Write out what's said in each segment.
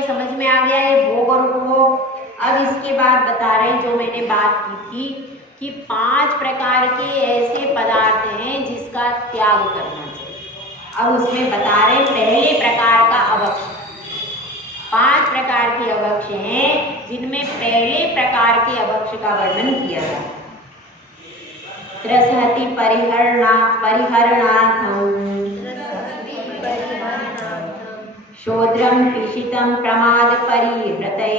ये समझ में आ गया, ये भोग और उपभोग। अब इसके बाद बता रहे जो मैंने बात की थी कि 5 प्रकार के ऐसे पदार्थ हैं जिसका त्याग करना चाहिए। अब उसमें बता रहे पहले प्रकार का अवक्ष। 5 प्रकार के अवक्ष हैं जिनमें पहले प्रकार के अवक्ष का वर्णन किया जाता है। त्रसहति परिहरणार्थम शोद्रम पिशितम प्रमाद परिहृतये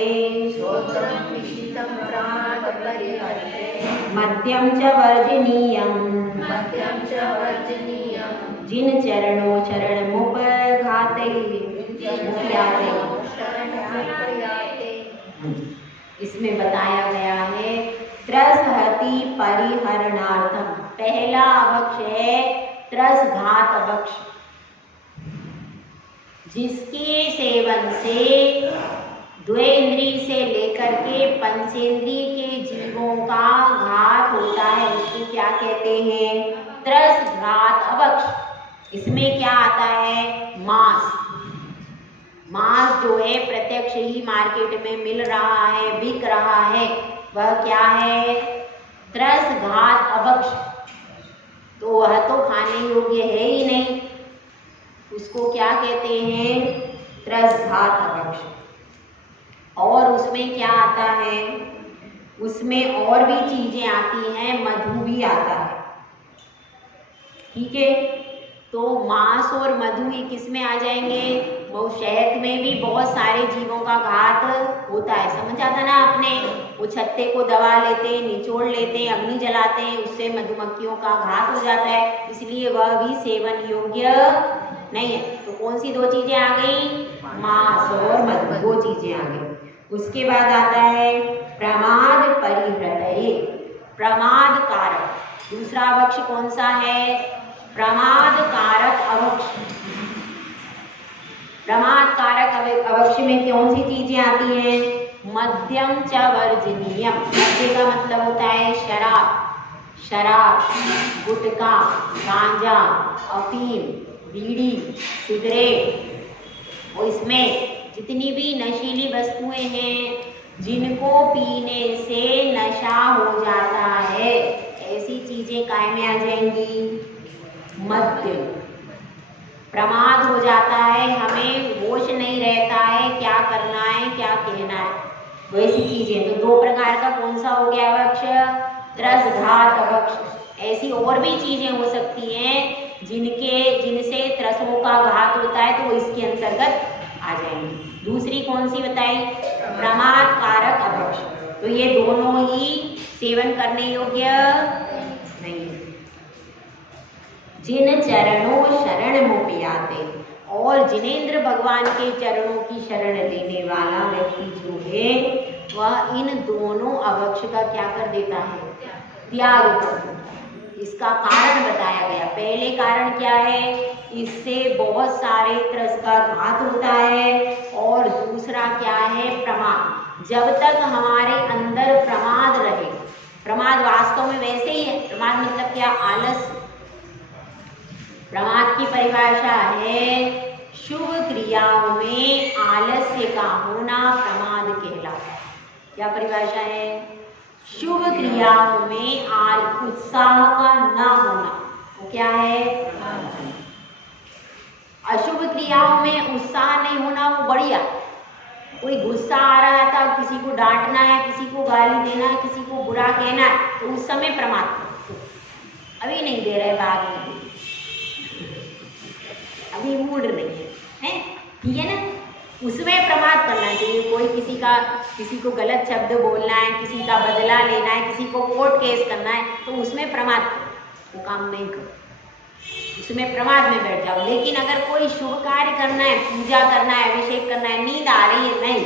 मध्यम च वर्जनीयम जिन चरणों शरणमुपघाते मुख्याते। इसमें बताया गया है त्रसहति परिहरणार्थम। पहला अवक्ष है त्रसघात अवक्ष, जिसके सेवन से द्वेंद्रिय से लेकर के पंचेंद्रिय के जीवों का घात होता है, उसको क्या कहते हैं? त्रसघात अवक्ष। इसमें क्या आता है? मांस। मांस जो है प्रत्यक्ष ही मार्केट में मिल रहा है, बिक रहा है, वह क्या है? त्रसघात अवक्ष। तो वह तो खाने योग्य है ही नहीं, उसको क्या कहते हैं? त्रसघात अवक्ष। और उसमें क्या आता है? उसमें और भी चीजें आती हैं, मधु भी आता है। ठीक है, तो मांस और मधु ही किस में आ जाएंगे? वो शहद में भी बहुत सारे जीवों का घात होता है, समझ आता ना आपने? वो छत्ते को दबा लेते हैं, निचोड़ लेते हैं, अग्नि जलाते हैं, उससे मधुमक्खियों का घात हो जाता है, इसलिए वह भी सेवन योग्य नहीं है। तो कौन सी 2 चीजें आ गई? मांस और मधु, 2 चीजें आ गई। उसके बाद आता है प्रमाद परिहृतये, प्रमाद कारक। दूसरा अवक्ष कौन सा है? प्रमाद कारक अवक्ष। प्रमाद कारक अवक्ष में कौन सी चीजें आती हैं? मध्यम च वर्जनीयम। मध्य का मतलब होता है शराब, गुटखा, गांजा, अफीम, बीड़ी, सिगरेट। और इसमें जितनी भी नशीली वस्तुएं हैं जिनको पीने से नशा हो जाता है, ऐसी चीजें काय में आ जाएंगी? मध्य। प्रमाद हो जाता है, हमें होश नहीं रहता है क्या करना है क्या कहना है, वैसी चीजें। तो 2 प्रकार का कौन सा हो गया अवक्ष? त्रसघात अवक्ष। ऐसी और भी चीजें हो सकती हैं जिनसे त्रसों का घात होता है, तो वो इसके अंतर्गत आ जाएंगी। दूसरी कौन सी बताई? प्रमाद कारक अवक्ष। तो ये दोनों ही सेवन करने योग्य नहीं है। जिन चरणों शरण मोपियाते, और जिनेंद्र भगवान के चरणों की शरण लेने वाला व्यक्ति जो है वह इन दोनों अवक्ष का क्या कर देता है? त्याग कर देता है। इसका कारण बताया गया। पहले कारण क्या है? इससे बहुत सारे त्रस का घात होता है। और दूसरा क्या है? प्रमाद। जब तक हमारे अंदर प्रमाद रहे, प्रमाद वास्तव में वैसे ही है, प्रमाद मतलब क्या? आलस। प्रमाद की परिभाषा है शुभ क्रियाओं में आलस्य का होना प्रमाद कहलाता है। क्या परिभाषा है? शुभ क्रियाओं में उत्साह का न होना, वो क्या है? अशुभ क्रियाओं में उत्साह नहीं होना वो बढ़िया। कोई गुस्सा आ रहा था, किसी को डांटना है, किसी को गाली देना है, किसी को बुरा कहना है, तो उस समय प्रमाद करो। अभी नहीं दे रहे, बाद में, अभी मूड नहीं है, ठीक है ना? उसमें प्रमाद करना चाहिए। कोई किसी को गलत शब्द बोलना है, किसी का बदला लेना है, किसी को कोर्ट केस करना है, तो उसमें प्रमाद करो, वो काम नहीं करो, उसमें प्रमाद में बैठ जाओ। लेकिन अगर कोई शुभ कार्य करना है, पूजा करना है, अभिषेक करना है, नींद आ रही है, नहीं,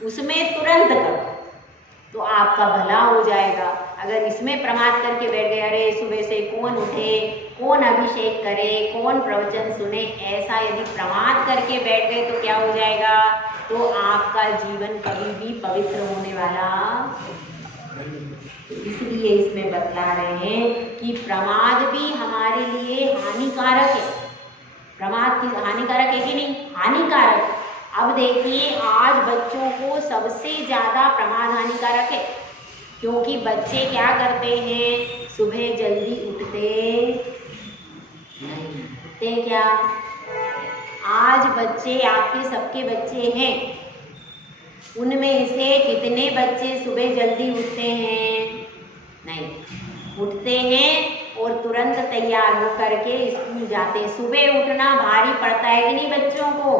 उसमें तुरंत करो तो आपका भला हो जाएगा। अगर इसमें प्रमाद करके बैठ गए, अरे सुबह से कौन उठे, कौन अभिषेक करे, कौन प्रवचन सुने, ऐसा यदि प्रमाद करके बैठ गए तो क्या हो जाएगा? तो आपका जीवन कभी भी पवित्र होने वाला। इसलिए इसमें बतला रहे हैं कि प्रमाद भी हमारे लिए हानिकारक है। प्रमाद की हानिकारक है कि नहीं? हानिकारक। अब देखिए, आज बच्चों को सबसे ज़्यादा प्रमाद हानिकारक है, क्योंकि बच्चे क्या करते हैं, सुबह जल्दी उठते नहीं। उठते क्या? आज बच्चे, आपके सबके बच्चे हैं, उनमें से कितने बच्चे सुबह जल्दी उठते हैं? नहीं। उठते हैं और तुरंत तैयार होकर के स्कूल जाते हैं। सुबह उठना भारी पड़ता है कि नहीं बच्चों को?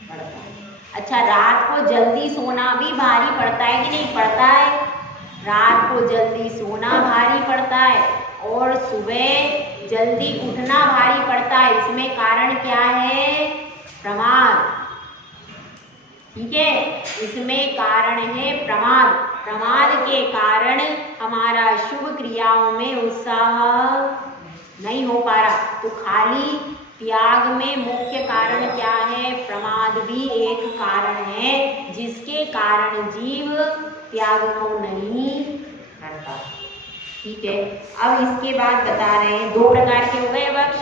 पड़ता है। अच्छा, रात को जल्दी सोना भी भारी पड़ता है कि नहीं पड़ता है? रात को जल्दी सोना भारी पड़ता है और सुबह जल्दी उठना भारी पड़ता है। इसमें कारण क्या है? प्रमाद। ठीक है, इसमें कारण है प्रमाद। प्रमाद के कारण हमारा शुभ क्रियाओं में उत्साह नहीं हो पा रहा। तो खाली त्याग में मुख्य कारण क्या है? प्रमाद भी एक कारण है, जिसके कारण जीव त्याग को नहीं करता। ठीक है, अब इसके बाद बता रहे हैं, दो प्रकार के हो गए अवक्ष,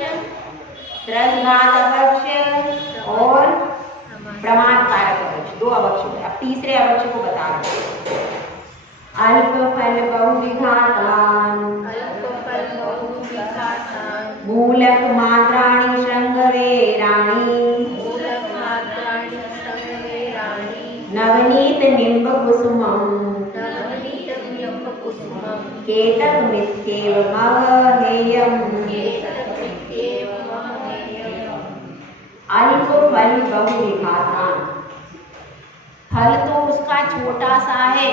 त्रसघात अवक्ष और प्रमाद कारक अवक्ष। दो अवक्ष हो गए। अब तीसरे अवक्ष को बता रहे हैं, अल्प फल बहुविघातान् मूलक मात्राणि श्रृंगवेराणि नवनीत निम्ब कुसुमम् केतक मित्येव महेयम्। अल्प फल बहुविघातान्, फल तो उसका छोटा सा है,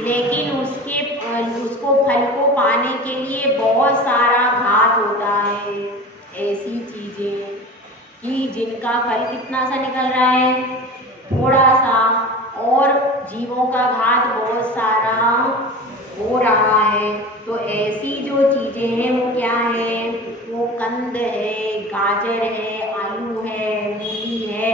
लेकिन उसको फल को पाने के लिए बहुत सारा घात होता है। ऐसी चीजें कि जिनका फल कितना सा निकल रहा है? थोड़ा सा, और जीवों का घात बहुत सारा हो रहा है। तो ऐसी जो चीजें हैं वो क्या है? वो कंद है, गाजर है, आलू है, मूली है,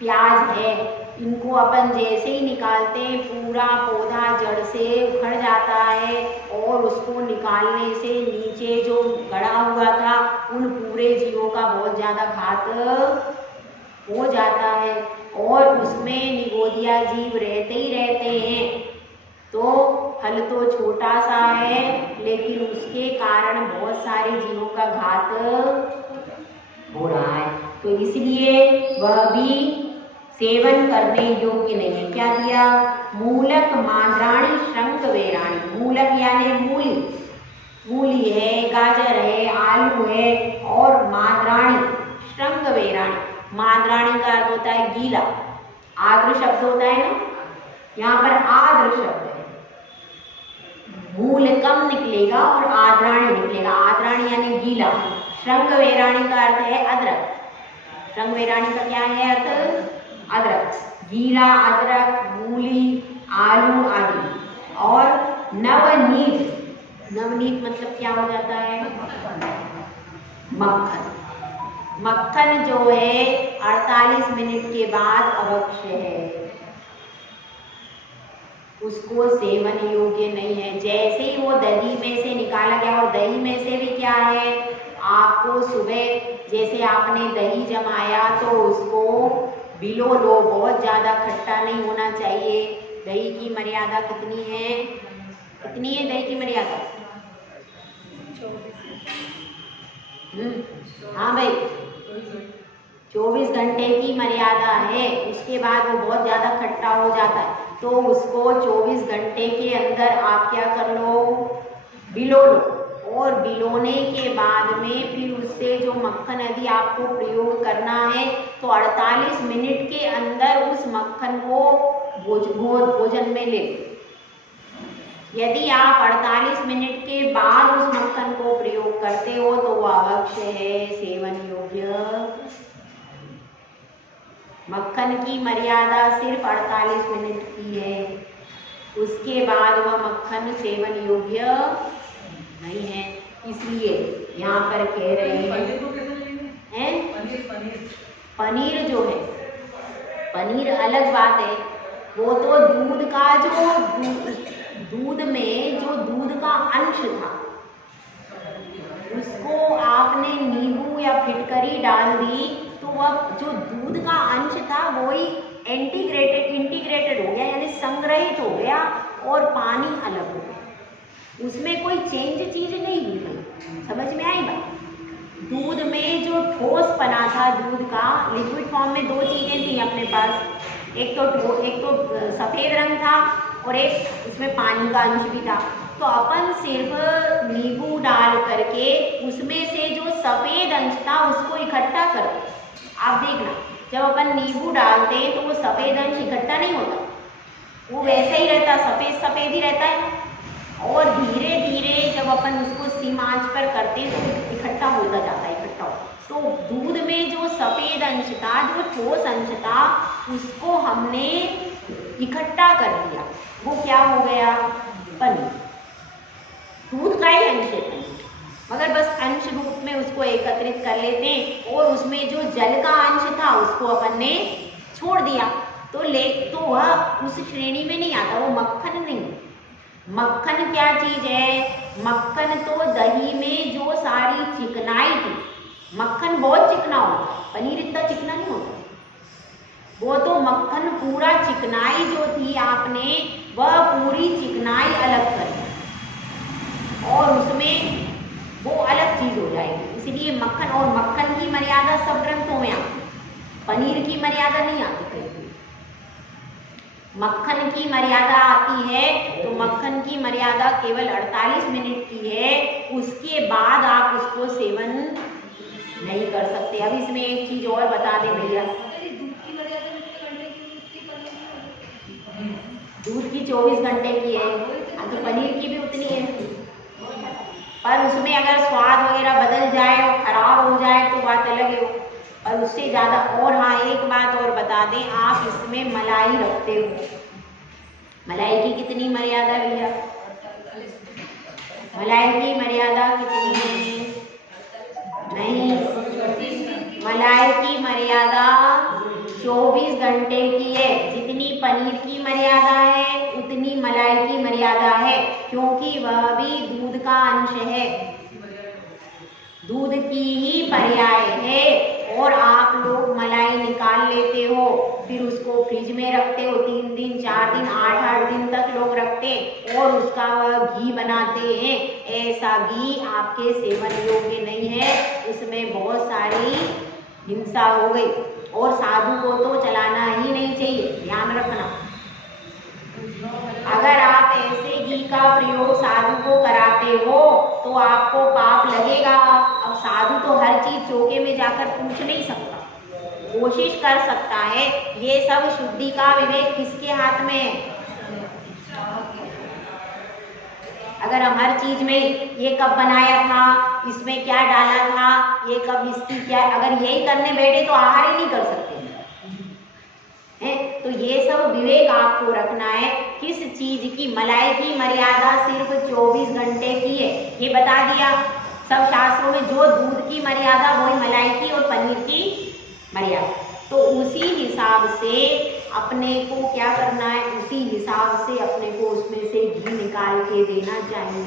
प्याज है। इनको अपन जैसे ही निकालते हैं, पूरा पौधा जड़ से उखड़ जाता है और उसको निकालने से नीचे जो गड़ा हुआ था, उन पूरे जीवों का बहुत ज़्यादा घात हो जाता है और उसमें निगोदिया जीव रहते ही रहते हैं। तो फल तो छोटा सा है, लेकिन उसके कारण बहुत सारे जीवों का घात हो रहा है। तो इसलिए वह भी सेवन करने योग्य नहीं है। क्या दिया? मूलक माद्राणी श्रृंगवेराणि। मूलक यानी मूली, मूली है, गाजर है, आलू है, और माद्राणी श्रृंगवेराणि। माद्राणी का अर्थ होता है गीला। आद्र शब्द होता है ना, यहाँ पर आद्र शब्द है। मूलकम निकलेगा और आद्राणी निकलेगा। आद्राणी यानी गीला, श्रृंगवेराणि का अर्थ है अदरक। श्रृंगवेराणि का क्या है अर्थ? अदरक, गीला अदरक, मूली, आलू आदि। और नवनीत, नवनीत मतलब क्या हो जाता है? मक्खन। मक्खन जो है 48 मिनट के बाद अवक्ष है, उसको सेवन योग्य नहीं है। जैसे ही वो दही में से निकाला गया, और दही में से भी क्या है, आपको सुबह जैसे आपने दही जमाया तो उसको बिलो लो, बहुत ज़्यादा खट्टा नहीं होना चाहिए। दही की मर्यादा कितनी है? कितनी है दही की मर्यादा? हाँ भाई, 24 घंटे की मर्यादा है। उसके बाद वो बहुत ज़्यादा खट्टा हो जाता है, तो उसको 24 घंटे के अंदर आप क्या कर लो? बिलो लो। और बिलोने के बाद में फिर उससे जो मक्खन यदि आपको प्रयोग करना है, तो 48 मिनट के अंदर उस मक्खन को भोजन में ले। यदि आप 48 मिनट के बाद उस मक्खन को प्रयोग करते हो तो वह अवक्ष है, सेवन योग्य। मक्खन की मर्यादा सिर्फ 48 मिनट की है, उसके बाद वह मक्खन सेवन योग्य नहीं है। इसलिए यहाँ पर कह रहे हैं पनीर जो है, पनीर अलग बात है। वो तो दूध का दूध में जो दूध का अंश था, उसको आपने नींबू या फिटकरी डाल दी तो तो अब जो दूध का अंश था वही इंटीग्रेटेड हो गया, यानी संग्रहित हो गया और पानी अलग हो गया, उसमें कोई चेंज चीज नहीं हुई भाई। समझ में आई बात? दूध में जो ठोस पना था दूध का, लिक्विड फॉर्म में दो चीजें थी अपने पास, एक तो सफेद रंग था और एक उसमें पानी का अंश भी था। तो अपन सिर्फ नींबू डाल करके उसमें से जो सफेद अंश था उसको इकट्ठा करते। आप देखना, जब अपन नींबू डालते हैं तो वो सफेद अंश इकट्ठा नहीं होता, वो वैसे ही रहता, सफेद सफेद ही रहता है। और धीरे धीरे जब अपन उसको सिम आंच पर करते हैं तो इकट्ठा होता जाता है, इकट्ठा होता। तो दूध में जो सफेद अंश था, जो ठोस अंश था, उसको हमने इकट्ठा कर दिया, वो क्या हो गया? पनीर। दूध का ही अंश है पनीर, मगर बस अंश रूप में उसको एकत्रित कर लेते हैं और उसमें जो जल का अंश था उसको अपन ने छोड़ दिया। तो वह उस श्रेणी में नहीं आता, वो मक्खन नहीं। मक्खन क्या चीज है? मक्खन तो दही में जो सारी चिकनाई थी, मक्खन बहुत चिकना होता, पनीर इतना चिकना नहीं होता। वो तो मक्खन पूरा चिकनाई जो थी आपने, वह पूरी चिकनाई अलग कर दी और उसमें वो अलग चीज हो जाएगी। इसलिए मक्खन, और मक्खन की मर्यादा सब ग्रंथों में आती है, पनीर की मर्यादा नहीं आती कहीं। मक्खन की मर्यादा आती है तो मक्खन की मर्यादा केवल 48 मिनट की है, उसके बाद आप उसको सेवन नहीं कर सकते। अब इसमें एक चीज और बता दें भैया, दूध की 24 घंटे की है, तो पनीर की भी उतनी है, पर उसमें अगर स्वाद वगैरह बदल जाए और खराब हो जाए तो बात अलग है, और उससे ज़्यादा। और हाँ, एक बात और बता दें, आप इसमें मलाई रखते हो, मलाई की कितनी मर्यादा भैया? मलाई की मर्यादा कितनी है? नहीं, मलाई की मर्यादा 24 घंटे की है। जितनी पनीर की मर्यादा है उतनी मलाई की मर्यादा है, क्योंकि वह भी दूध का अंश है, दूध की ही पर्याय है। और आप लोग मलाई निकाल लेते हो, फिर उसको फ्रिज में रखते हो 3 दिन 4 दिन 8-8 दिन तक लोग रखते हैं और उसका वह घी बनाते हैं। ऐसा घी आपके सेवन योग्य नहीं है, उसमें बहुत सारी हिंसा हो गई। और साधु को तो चलाना ही नहीं चाहिए, ध्यान रखना। अगर आप ऐसे घी का प्रयोग साधु को कराते हो तो आपको पाप लगेगा। अब साधु तो हर चीज चौके में जाकर पूछ नहीं सकता, कोशिश कर सकता है। ये सब शुद्धि का विवेक किसके हाथ में है? अगर हम हर चीज में ये कब बनाया था, इसमें क्या डाला था, ये कब इसकी क्या, अगर यही करने बैठे तो आहार ही नहीं कर सकते हैं। तो ये सब विवेक आपको रखना है। किस चीज की, मलाई की मर्यादा सिर्फ 24 घंटे की है, ये बता दिया सब शास्त्रों में। जो दूध की मर्यादा वही मलाई की और पनीर की मर्यादा। तो उसी हिसाब से अपने को क्या करना है, उसी हिसाब से अपने को उसमें से घी निकाल के देना चाहिए।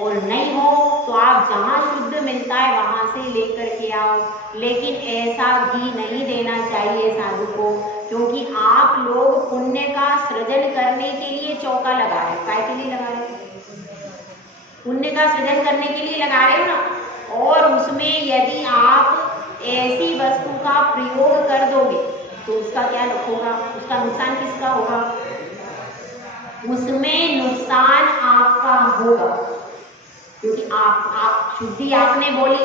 और नहीं हो तो आप जहाँ शुद्ध मिलता है वहाँ से लेकर के आओ, लेकिन ऐसा घी नहीं देना चाहिए साधु को, क्योंकि आप लोग पुण्य का सृजन करने के लिए चौका लगा रहे हो। काय के लिए लगा रहे हो? पुण्य का सृजन करने के लिए लगा रहे हो ना। और उसमें यदि आप ऐसी वस्तु का प्रयोग कर दोगे तो उसका क्या होगा, उसका नुकसान किसका होगा? उसमें नुकसान आपका होगा, क्योंकि आप शुद्धि आपने बोली।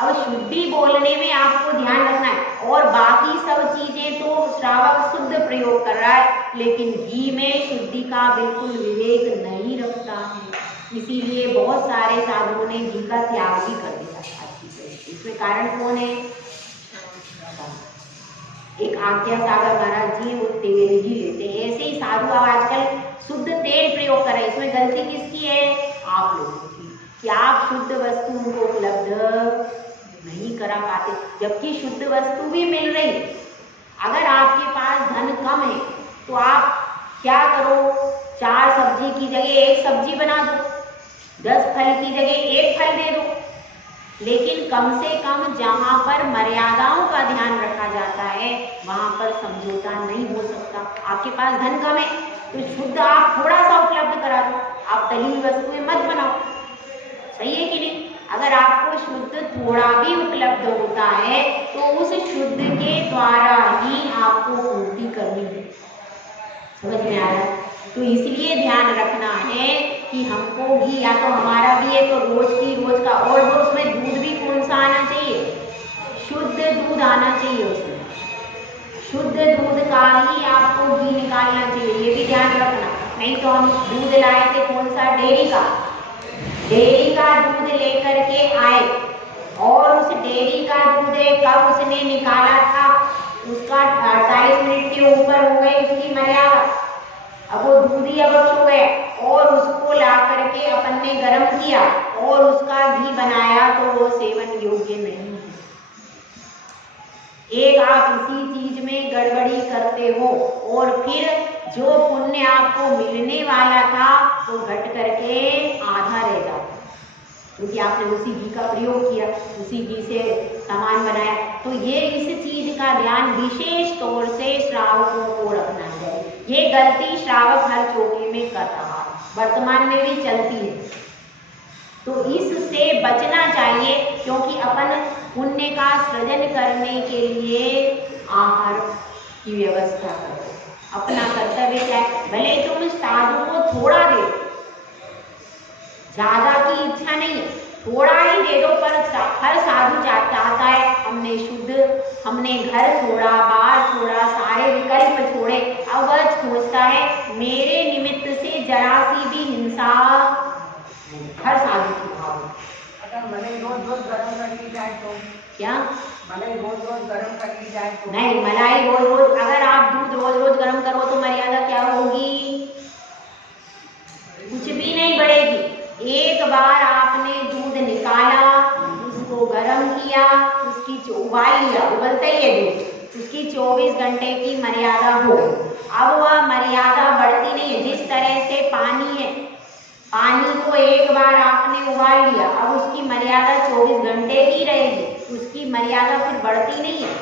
अब शुद्धि बोलने में आपको ध्यान रखना है, और बाकी सब चीजें तो श्रावक शुद्ध प्रयोग कर रहा है, लेकिन घी में शुद्धि का बिल्कुल विवेक नहीं रखता है। इसीलिए बहुत सारे साधुओं ने घी का त्याग भी कर दिया। इसमें कारण कौन है? एक आज्ञा सागर महाराज जी, वो तेल ही लेते हैं। ऐसे ही साधु आजकल शुद्ध तेल प्रयोग कर रहे हैं। इसमें गलती किसकी है? आप लोगों की, कि आप शुद्ध वस्तु उनको उपलब्ध नहीं करा पाते, जबकि शुद्ध वस्तु भी मिल रही। अगर आपके पास धन कम है तो आप क्या करो, 4 सब्जी की जगह 1 सब्जी बना दो, 10 फल की जगह 1 फल दे दो, लेकिन कम से कम जहाँ पर मर्यादाओं का ध्यान रखा जाता है वहाँ पर समझौता नहीं हो सकता। आपके पास धन कम है तो शुद्ध आप थोड़ा सा उपलब्ध करा दो, आप तली हुई वस्तुएं मत बनाओ, सही है कि नहीं? अगर आपको शुद्ध थोड़ा भी उपलब्ध होता है तो उस शुद्ध के द्वारा ही आपको पूर्ति करनी है। समझ में आ रहा है? तो इसलिए ध्यान रखना है कि हमको घी या तो हमारा भी है तो रोज का, और वो उसमें दूध भी कौन सा आना चाहिए? शुद्ध दूध आना चाहिए उसमें, शुद्ध दूध का ही आपको घी निकालना चाहिए, ये भी ध्यान रखना। नहीं तो हम दूध लाए थे कौन सा? डेयरी का दूध लेकर के आए और उस डेयरी का दूध कब उसने निकाला था? उसका 48 मिनट के ऊपर हो गए उसकी मर्यादा, अब वो दूध ही अबक्ष हो गया और उसको ला करके अपन ने गर्म किया और उसका घी बनाया तो वो सेवन योग्य नहीं है। एक आप इसी चीज में गड़बड़ी करते हो और फिर जो पुण्य आपको मिलने वाला था वो घट करके आधा रह जाता, क्योंकि आपने उसी घी का प्रयोग किया, उसी घी से सामान बनाया। तो ये इस चीज का ध्यान विशेष तौर से श्रावकों को रखना चाहिए। ये गलती श्रावक हर चौके में कर रहा है, वर्तमान में भी चलती है, तो इससे बचना चाहिए। क्योंकि अपन पुण्य का सृजन करने के लिए आहार की व्यवस्था करो, अपना कर्तव्य क्या है? भले तुम साधु को थोड़ा दे, ज्यादा की इच्छा नहीं है, थोड़ा ही दे दो, पर हर साधु चाहता है हमने शुद्ध, हमने घर छोड़ा, बार छोड़ा, सारे विकल्प छोड़े, अब वह सोचता है मेरे निमित्त से जरा सी भी हिंसा, हर साधु की भाव। अगर मलाई रोज गरम कर ली जाए तो क्या? मलाई रोज गरम कर ली जाए तो नहीं, मलाई रोज, अगर आप दूध रोज गरम करो तो मर्यादा क्या होगी? कुछ भी नहीं बढ़ेगी। एक बार आपने दूध निकाला, उसको गर्म किया, उसकी उबाल लिया, उबलता ही है दूध, उसकी 24 घंटे की मर्यादा हो। अब वह मर्यादा बढ़ती नहीं है। जिस तरह से पानी है, पानी को एक बार आपने उबाल लिया, अब उसकी मर्यादा 24 घंटे की रहेगी, उसकी मर्यादा फिर बढ़ती नहीं है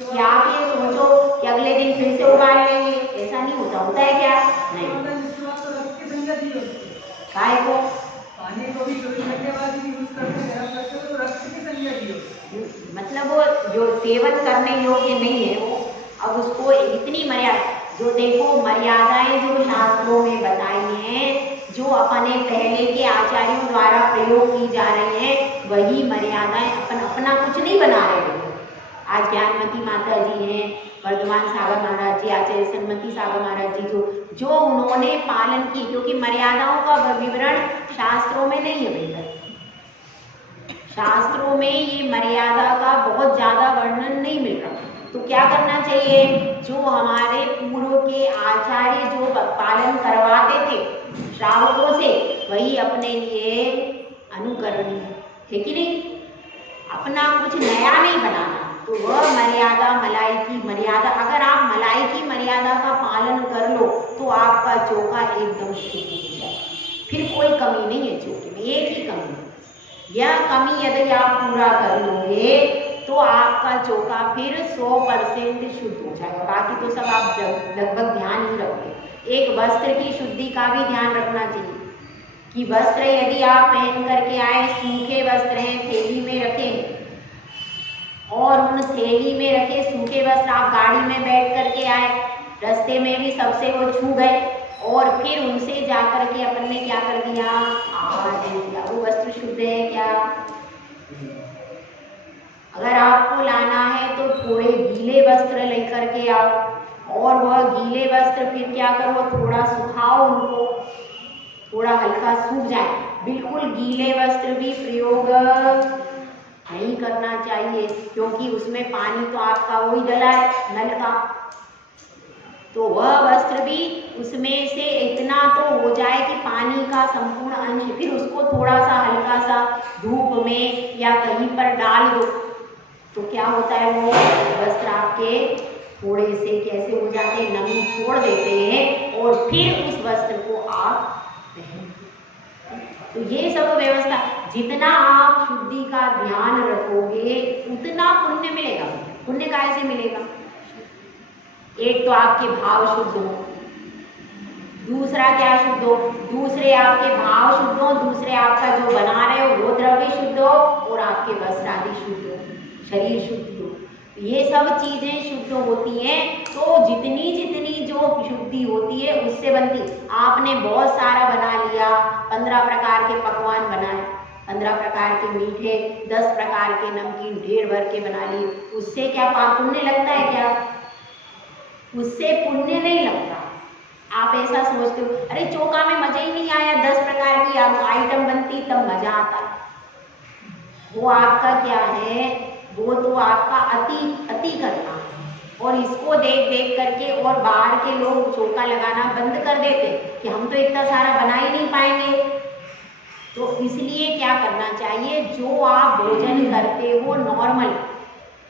कि आप ये सोचो कि अगले दिन फिर से उबाल लेंगे, ऐसा नहीं होता। होता है क्या? नहीं। काय को पानी को भी 24 घंटे बाद ही यूज करते हैं, गरम करते हो तो रक्त की संज्ञा दी, मतलब वो जो सेवन करने योग्य नहीं है वो, अब उसको इतनी मर्यादा, जो देखो मर्यादाएं जो शास्त्रों में बताई हैं, जो अपने पहले के आचार्यों द्वारा प्रयोग की जा रही हैं, वही मर्यादाएं, अपन अपना कुछ नहीं बना रहे हैं। आज ज्ञानमती माता जी हैं, वर्धमान सागर महाराज जी, आचार्य सन्मति सागर महाराज जी, जो उन्होंने पालन की, क्योंकि मर्यादाओं का विवरण शास्त्रों में नहीं है बेटा, शास्त्रों में ये मर्यादा का बहुत ज्यादा वर्णन नहीं मिल रहा। तो क्या करना चाहिए? जो हमारे पूर्व के आचार्य जो पालन करवाते थे श्रावकों से, वही अपने लिए अनुकरणीय है कि नहीं? अपना कुछ नया नहीं बनाना। तो वह मर्यादा, मलाई की मर्यादा, अगर आप मलाई की मर्यादा का पालन कर लो तो आपका चोखा एकदम शुद्ध हो जाए, फिर कोई कमी नहीं है चोखे में, एक ही कमी है। यह कमी यदि आप पूरा कर लोगे तो आपका चोखा फिर 100% शुद्ध हो जाएगा। बाकी तो सब आप लगभग ध्यान ही रखोगे। एक वस्त्र की शुद्धि का भी ध्यान रखना चाहिए कि वस्त्र यदि आप पहन करके आए, सूखे वस्त्र हैं, थैली में रखें, और उन थैली में रखे सूखे वस्त्र आप गाड़ी में बैठ करके आए, रास्ते में भी सबसे वो छू गए और फिर उनसे जाकर के अपन ने क्या कर दिया? आहार दे दिया। वो वस्त्र शुद्ध है क्या? अगर आपको लाना है तो थोड़े गीले वस्त्र लेकर के आओ, और वह गीले वस्त्र फिर क्या करो? थोड़ा सुखाओ उनको, थोड़ा हल्का सूख जाए। बिल्कुल गीले वस्त्र भी प्रयोग नहीं करना चाहिए, क्योंकि उसमें पानी तो आपका वही डला है नल का, तो वह वस्त्र भी उसमें से इतना तो हो जाए कि पानी का संपूर्ण अंश, फिर उसको थोड़ा सा हल्का सा धूप में या कहीं पर डाल दो, तो क्या होता है? वो वस्त्र आपके थोड़े से कैसे हो जाते हैं? नमी छोड़ देते हैं और फिर उस वस्त्र को आप पहन। तो ये सब व्यवस्था जितना आप शुद्धि का ध्यान रखोगे उतना पुण्य मिलेगा। पुण्य काहे से मिलेगा? एक तो आपके भाव शुद्ध हो, दूसरा क्या शुद्ध हो? दूसरे आपके भाव शुद्ध हो, दूसरे आपका जो बना रहे हो वो द्रव्य शुद्ध हो, और आपके वस्त्र आदि शुद्ध हो, शरीर शुद्ध हो। ये सब चीजें शुद्ध होती हैं, तो जितनी जितनी जो शुद्धि होती है उससे बनती। आपने बहुत सारा बना लिया, 15 प्रकार के पकवान बनाए, 15 प्रकार के मीठे, 10 प्रकार के नमकीन ढेर भर के बना लिए, उससे क्या पाप पुण्य लगता है क्या? उससे पुण्य नहीं लगता। आप ऐसा सोचते हो, अरे चोखा में मजा ही नहीं आया, 10 प्रकार की आइटम बनती तब मजा आता। वो आपका क्या है, वो तो आपका अति करना। और इसको देख देख करके और बाहर के लोग चोखा लगाना बंद कर देते कि हम तो इतना सारा बना ही नहीं पाएंगे। तो इसलिए क्या करना चाहिए, जो आप भोजन करते हो नॉर्मल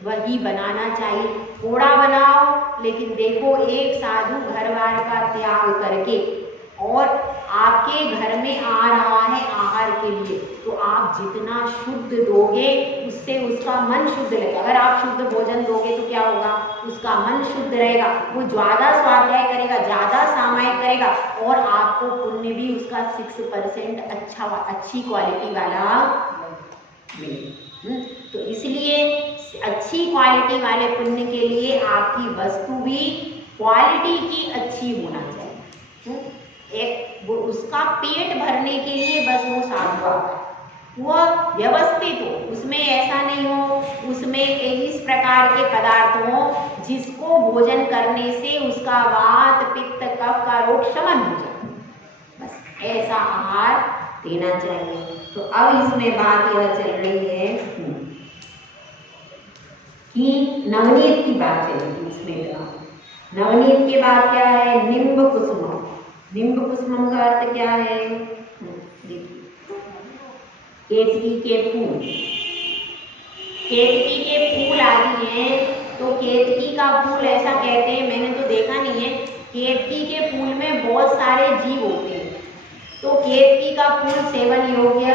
वही बनाना चाहिए। थोड़ा बनाओ, लेकिन देखो एक साधु घर बार का त्याग करके और आपके घर में आ रहा है आहार के लिए, तो आप जितना शुद्ध दोगे उससे उसका मन शुद्ध रहेगा। अगर आप शुद्ध भोजन दोगे तो क्या होगा, उसका मन शुद्ध रहेगा, वो ज़्यादा स्वाध्याय करेगा, ज़्यादा सामायिक करेगा, और आपको पुण्य भी उसका 6% अच्छी क्वालिटी वाला मिलेगा। तो इसलिए अच्छी क्वालिटी वाले पुण्य के लिए आपकी वस्तु भी क्वालिटी की अच्छी होना चाहिए। एक वो उसका पेट भरने के लिए बस वो साधु आता है, वह व्यवस्थित हो, उसमें ऐसा नहीं हो उसमें इस प्रकार के पदार्थ हो जिसको भोजन करने से उसका वात पित्त कफ का रोग शमन हो जाए, बस ऐसा आहार देना चाहिए। तो अब इसमें बात यह चल रही है कि नवनीत की बात चलेगी। इसमें नवनीत के बाद क्या है, निम्ब कुसुमम। निम्ब कुसुमम का अर्थ क्या है, केतकी के फूल। केतकी के फूल आदि हैं, तो केतकी का फूल ऐसा कहते हैं, मैंने तो देखा नहीं है, केतकी के फूल में बहुत सारे जीव होते हैं, तो केतकी का फूल सेवन योग्य,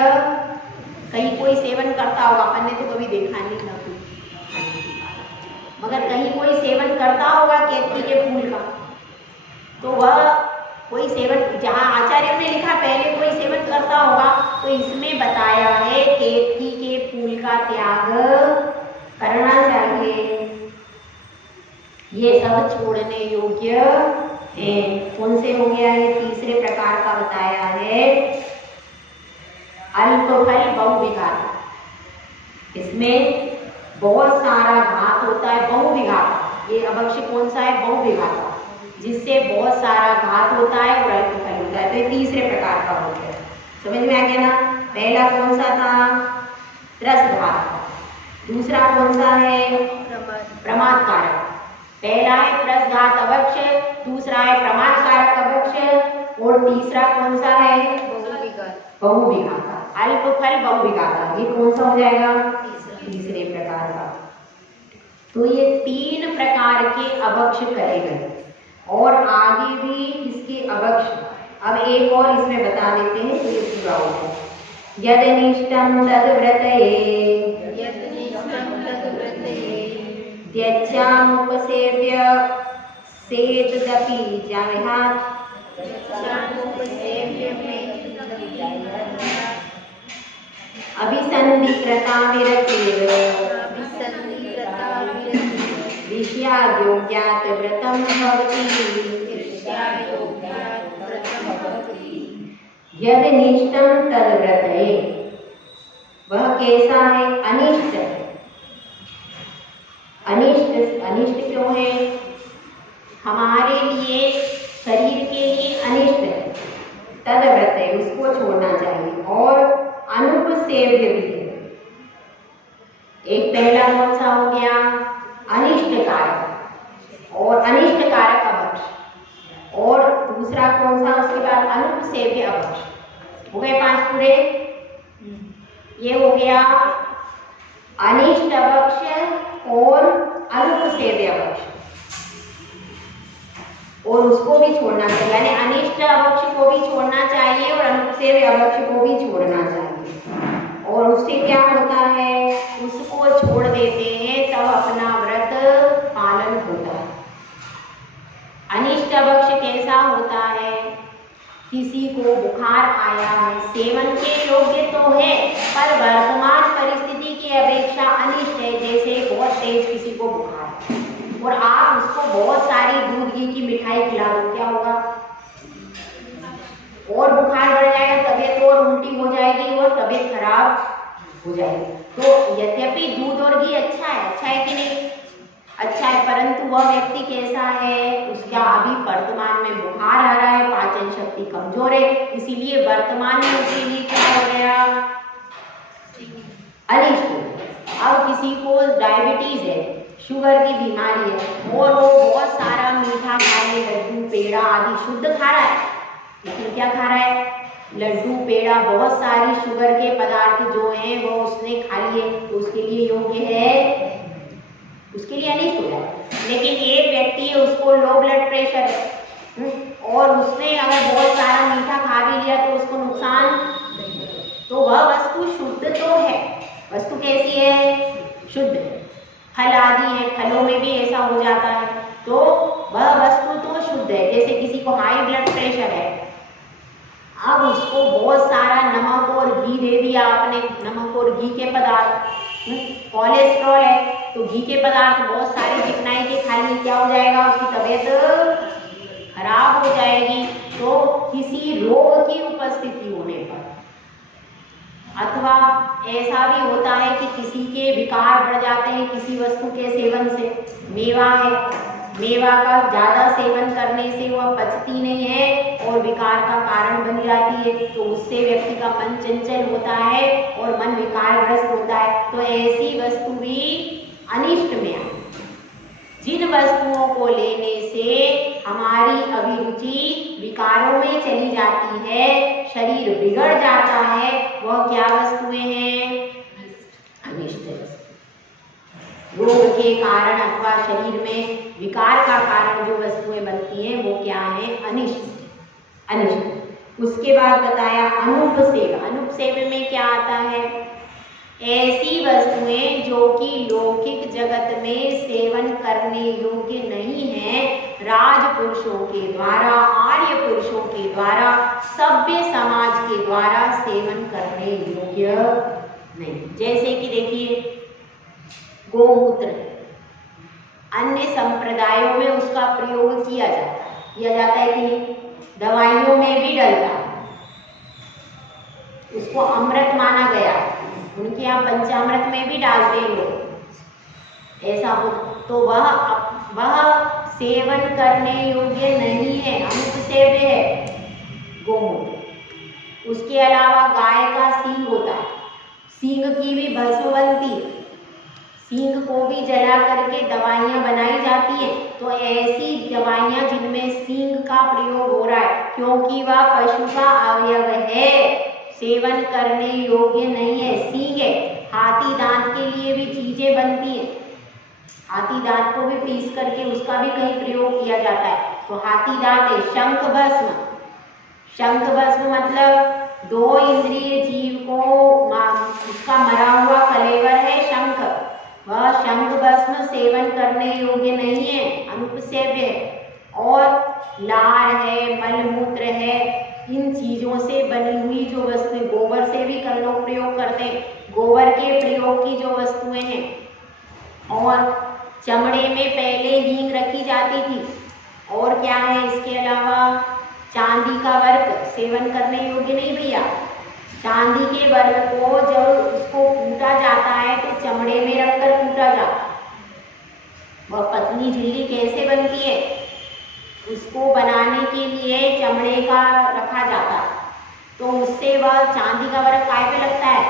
कहीं कोई सेवन करता होगा, अपन ने तो कभी देखा नहीं था, मगर कहीं कोई सेवन करता होगा केतकी के फूल का, तो वह कोई सेवन, जहाँ आचार्य ने लिखा पहले कोई सेवन करता होगा, तो इसमें बताया है केतकी के फूल का त्याग करना चाहिए, ये सब छोड़ने योग्य है। कौन से हो गया है, तीसरे प्रकार का बताया है अल्पफल बहुविघात। इसमें बहुत सारा घात होता है, बहुविघात। ये अभक्ष्य कौन सा है, बहुविघात, जिससे बहुत सारा घात होता है और अल्पफल होता है, तो ये तीसरे प्रकार का हो गया। समझ में आ गया ना? पहला कौन सा था, त्रसघात, दूसरा कौन सा है, प्रमाद कारक। पहला है त्रसघात अभक्ष्य, दूसरा है प्रमाद कारक अभक्ष्य, और तीसरा कौन सा है, बहुविघात। अल्पफल बहुविघात, ये कौन सा हो जाएगा, तीसरे प्रकार का। तो ये 3 प्रकार के अभक्ष्य करे गए, और आगे भी इसके अभक्ष्य अब एक और इसमें बता देते हैं, तो ये पूरा होगा। यदनिष्टं तद्व्रतये त्यज्यामुपसेव्य सेतदपि जाह्यात् अभिसन्धिकृता विरतिर् विषयायोग्यात् व्रतं भवति। यदनिष्टं तद्व्रतये, वह कैसा है, अनिष्ट है। अनिष्ट क्यों है, हमारे लिए, शरीर के लिए अनिष्ट है, तद्व्रत है, उसको छोड़ना चाहिए, और अनुपसेव्य भी है। एक पहला कौन सा हो गया, अनिष्ट कारक और अनिष्ट कारक अभक्ष्य, और दूसरा कौन सा उसके बाद अनुपसेव्य अभक्ष्य। हो गए 5 पूरे। ये हो गया अनिष्ट अभक्ष्य और अनुपसेव्य अभक्ष्य, और उसको भी छोड़ना चाहिए, यानी अनिष्ट अभक्ष्य को भी छोड़ना चाहिए और अनुपसेव्य अभक्ष्य को भी छोड़ना चाहिए। और उससे क्या होता है, उसको छोड़ देते हैं तब अपना व्रत पालन होता है। अनिष्ट भक्ष्य कैसा होता है, किसी को बुखार आया है, सेवन के योग्य तो है पर वर्तमान परिस्थिति की अपेक्षा अनिष्ट है। जैसे बहुत तेज किसी को बुखार है और आप उसको बहुत सारी दूध घी की मिठाई खिला दो, क्या होगा, और बुखार बढ़ जाएगा, तबीयत और उल्टी हो जाएगी और तबीयत खराब हो जाएगी। तो यद्यपि दूध और घी अच्छा है कि नहीं, अच्छा है, परंतु वह व्यक्ति कैसा है, उसका अभी वर्तमान में बुखार आ रहा है, पाचन शक्ति कमजोर है, इसीलिए वर्तमान में उसके लिए क्या हो गया, अनिष्ट। अब किसी को डायबिटीज है, शुगर की बीमारी है और वो बहुत सारा मीठा खा ले, लड्डू पेड़ा आदि शुद्ध खा रहा है, लेकिन क्या खा रहा है, लड्डू पेड़ा बहुत सारी शुगर के पदार्थ जो हैं वो उसने खा लिए, तो उसके लिए योग्य है, उसके लिए अनिष्ट हो जाए। लेकिन एक व्यक्ति है, उसको लो ब्लड प्रेशर है और उसने अगर बहुत सारा मीठा खा भी लिया तो उसको नुकसान, तो वह वस्तु शुद्ध तो है। वस्तु कैसी है, शुद्ध। फल आदि है, फलों में भी ऐसा हो जाता है, तो वह वस्तु तो शुद्ध है। जैसे किसी को हाई ब्लड प्रेशर है, अब उसको बहुत सारा नमक और घी दे दिया आपने, नमक और घी के पदार्थ, कोलेस्ट्रॉल है तो घी के पदार्थ बहुत सारे चिकनाई के खा लिए, क्या हो जाएगा, उसकी तबीयत खराब हो जाएगी। तो किसी रोग की उपस्थिति होने पर, अथवा ऐसा भी होता है कि किसी के विकार बढ़ जाते हैं किसी वस्तु के सेवन से। मेवा है, मेवा का ज्यादा सेवन करने से वह पचती नहीं है और विकार का कारण बन जाती है, तो उससे व्यक्ति का मन चंचल होता है और मन विकारग्रस्त होता है। तो ऐसी वस्तु भी अनिष्ट में आए। जिन वस्तुओं को लेने से हमारी अभिरुचि विकारों में चली जाती है, शरीर बिगड़ जाता है, वह क्या वस्तुएं हैं, अनिष्ट है। रोग के कारण अथवा शरीर में विकार का कारण जो वस्तुएं बनती हैं वो क्या है, अनिष्ट। उसके बाद बताया अनुपसेव। अनुपसेव में क्या आता है, ऐसी वस्तुएं जो कि लौकिक जगत में सेवन करने योग्य नहीं है, राजपुरुषों के द्वारा, आर्य पुरुषों के द्वारा, सभ्य समाज के द्वारा सेवन करने योग्य नहीं। जैसे कि देखिए गोमूत्र, अन्य संप्रदायों में उसका प्रयोग किया जाता है कि दवाइयों में भी डलता है, उसको अमृत माना गया, उनके यहाँ पंचामृत में भी डालते हैं लोग, ऐसा हो तो वह सेवन करने योग्य नहीं है, अनुपसेव्य है गोमूत्र। उसके अलावा गाय का सींग होता है, सींग की भी भस्म बनती है, सींग को भी जला करके दवाइयाँ बनाई जाती है। तो ऐसी दवाइयाँ जिनमें सींग का प्रयोग हो रहा है, क्योंकि वह पशु का अवयव है, सेवन करने योग्य नहीं है। सींग है, हाथी दांत के लिए भी चीजें बनती हैं, हाथी दांत को भी पीस करके उसका भी कहीं प्रयोग किया जाता है। तो हाथी दांत है। शंख भस्म, शंख भस्म मतलब 2 इंद्रिय जीव को उसका मरा हुआ कलेवर है शंख, वह शंख भस्म सेवन करने योग्य नहीं है, अनुपसेव्य है। और लार है, मलमूत्र है, इन चीजों से बनी हुई जो वस्तुएं, गोबर से भी कर लोग प्रयोग करते हैं, गोबर के प्रयोग की जो वस्तुएं हैं। और चमड़े में पहले हींग रखी जाती थी। और क्या है इसके अलावा, चांदी का वर्क सेवन करने योग्य नहीं भैया। चांदी के वर्क को जब उसको कूटा जाता है तो चमड़े में रखकर कूटा जाता है। वह पतली झिल्ली कैसे बनती है, उसको बनाने के लिए चमड़े का रखा जाता है, तो उससे वह चांदी का वर्क काय पे लगता है,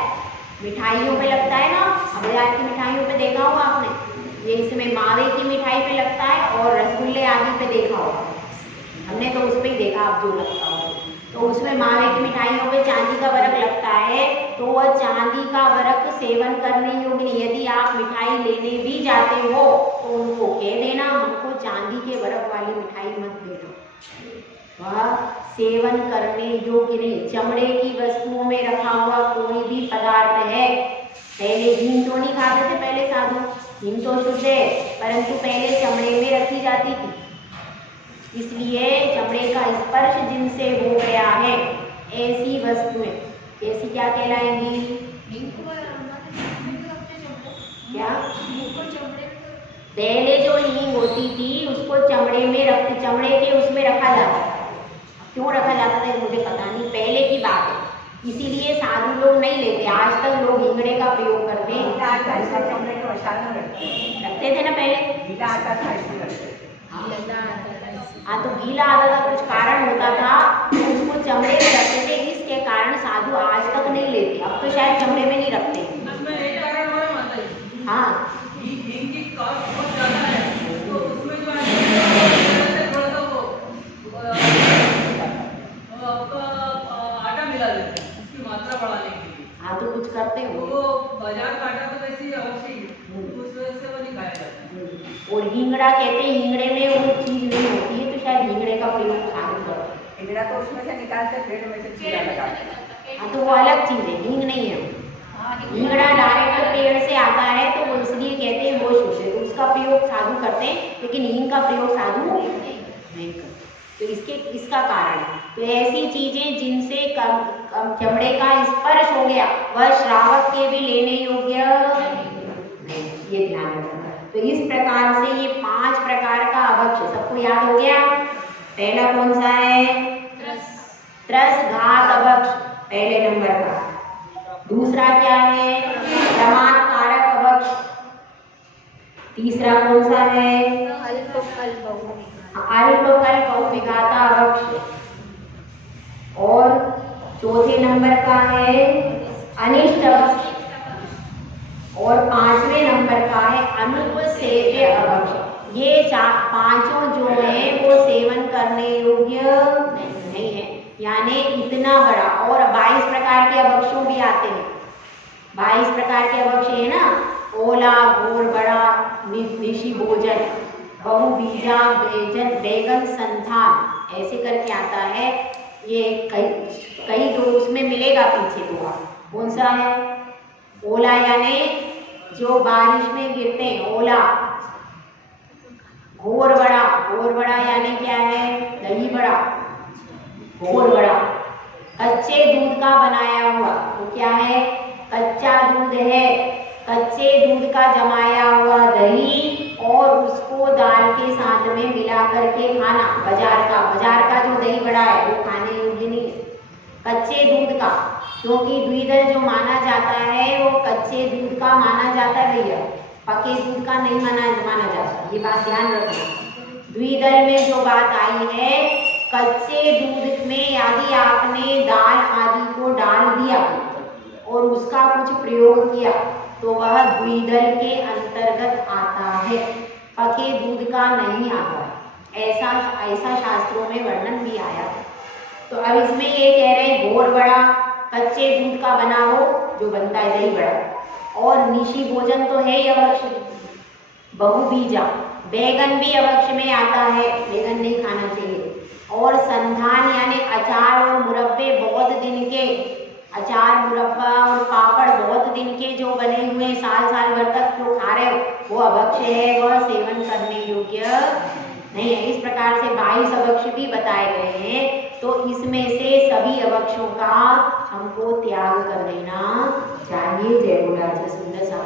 मिठाइयों पे लगता है ना। अब की मिठाइयों पे देखा होगा आपने, ये इसमें मावे की मिठाई पे लगता है और रसगुल्ले आदि पे देखा होगा, हमने तो उस पर ही देखा, आप जो लगता हो तो उसमें मावे की मिठाइयों पे चांदी का वर्क लगता है, तो वह चांदी का वर्क सेवन करने योग्य नहीं। यदि आप मिठाई लेने भी जाते हो तो उनको कह देना हमको चांदी के बर्फ वाली मिठाई मत देना, वह सेवन करने योग्य नहीं। चमड़े की वस्तुओं में रखा हुआ कोई भी पदार्थ है, पहले हींग तो नहीं खाते थे पहले साधु, हींग तो शुद्ध है, परंतु पहले चमड़े में रखी जाती थी, इसलिए चमड़े का स्पर्श जिनसे हो गया है ऐसी वस्तुएं ऐसी क्या कहलाएंगी? क्या? पहले जो हींग होती थी उसको चमड़े के उसमें रखा जाता था। क्यों रखा जाता था मुझे पता नहीं, पहले की बात है, इसीलिए साधु लोग नहीं लेते। आज तक लोग हींगड़े का प्रयोग करते हैं, रखते थे ना पहले। हाँ तो गीला आता था, कुछ कारण होता था तो उसको चमड़े में रखते थे, इसके कारण साधु आज तक नहीं लेते। अब तो शायद चमड़े में नहीं रखते। हाँ आटा मिला देते हैं उसकी मात्रा बढ़ाने के लिए। हाँ तो कुछ करते हो। वो बाजार का आटा तो वैसे ही अवश्य ही उस वजह से वो नहीं खाया जाता। और हींगड़ा कहते हैं, हींगड़े में वो चीज नहीं होती है, तो शायद हींगड़े का प्रयोग साधु करते हैं। हींगड़ा तो उसमें से निकालते पेड़ में से चीरा लगाते हैं। हाँ तो वो अलग चीज है, हींग नहीं है। हींगड़ा डायरेक्ट पेड़ से आता है तो वो इसलिए कहते हैं वो शुद्ध है, तो उसका प्रयोग साधु करते हैं, लेकिन हींग का प्रयोग साधु नहीं करते। तो इसका कारण है। तो ऐसी चीजें जिनसे चमड़े का स्पर्श हो गया वह श्रावक के भी लेने योग्य नहीं, ये ध्यान रखना। तो इस प्रकार से ये 5 प्रकार का अभक्ष सबको याद हो गया। पहला कौन सा है? त्रस घात अभक्ष, पहले नंबर का। दूसरा क्या है? प्रमाद कारक अभक्ष। तीसरा कौन सा है? अल्पफल बहुविघाता अभक्ष। और चौथे नंबर का है अनिष्ट अभक्ष। और 5वें नंबर का है अनुपसेव्य अभक्ष। ये 5 जो है वो सेवन करने योग्य नहीं है, यानी इतना बड़ा। और 22 प्रकार के अभक्षों भी आते हैं। 22 प्रकार के अभक्ष है ना, ओला, घोर, बड़ा, निशी भोजन, बहुबीजा, बैगन, संतान, ऐसे करके आता है। ये कई तो उसमें मिलेगा पीछे तो। कौन सा है? ओला यानी जो बारिश में गिरते हैं, ओला। घोर बड़ा यानी क्या है? दही बड़ा, घोर बड़ा। कच्चे दूध का बनाया हुआ तो क्या है? कच्चा दूध है, कच्चे दूध का जमाया हुआ दही और उसको दाल के साथ में मिला करके खाना। बाजार का जो दही बड़ा है वो खाने योग्य नहीं है, कच्चे दूध का। क्योंकि द्विदल जो माना जाता है वो कच्चे दूध का माना जाता है भैया, पके दूध का नहीं माना जाता, ये बात ध्यान रखना। द्विदल में जो बात आई है, कच्चे दूध में यदि आपने दाल आदि को डाल दिया और उसका कुछ प्रयोग किया तो वह द्विदल के अंतर्गत आता है, पके दूध का नहीं आता है। ऐसा शास्त्रों में वर्णन भी आया है। तो अब इसमें ये कह रहे हैं घोर बड़ा, कच्चे दूध का बना हो जो बनता है दही बड़ा। और निशी भोजन तो है ही अवक्ष। बहुबीजा, बैगन भी अवक्ष में आता है, बैगन नहीं खाना चाहिए। और संधान यानी अचार और मुरब्बे बहुत दिन के, अचार, मुरब्बा और पापड़ बहुत दिन के जो बने हुए साल भर तक जो खा रहे हो वो अभक्ष है, वह सेवन करने योग्य नहीं है। इस प्रकार से 22 अभक्ष भी बताए गए हैं। तो इसमें से सभी अभक्षों का हमको त्याग कर देना चाहिए। जय बोला, जय सुंदर सा।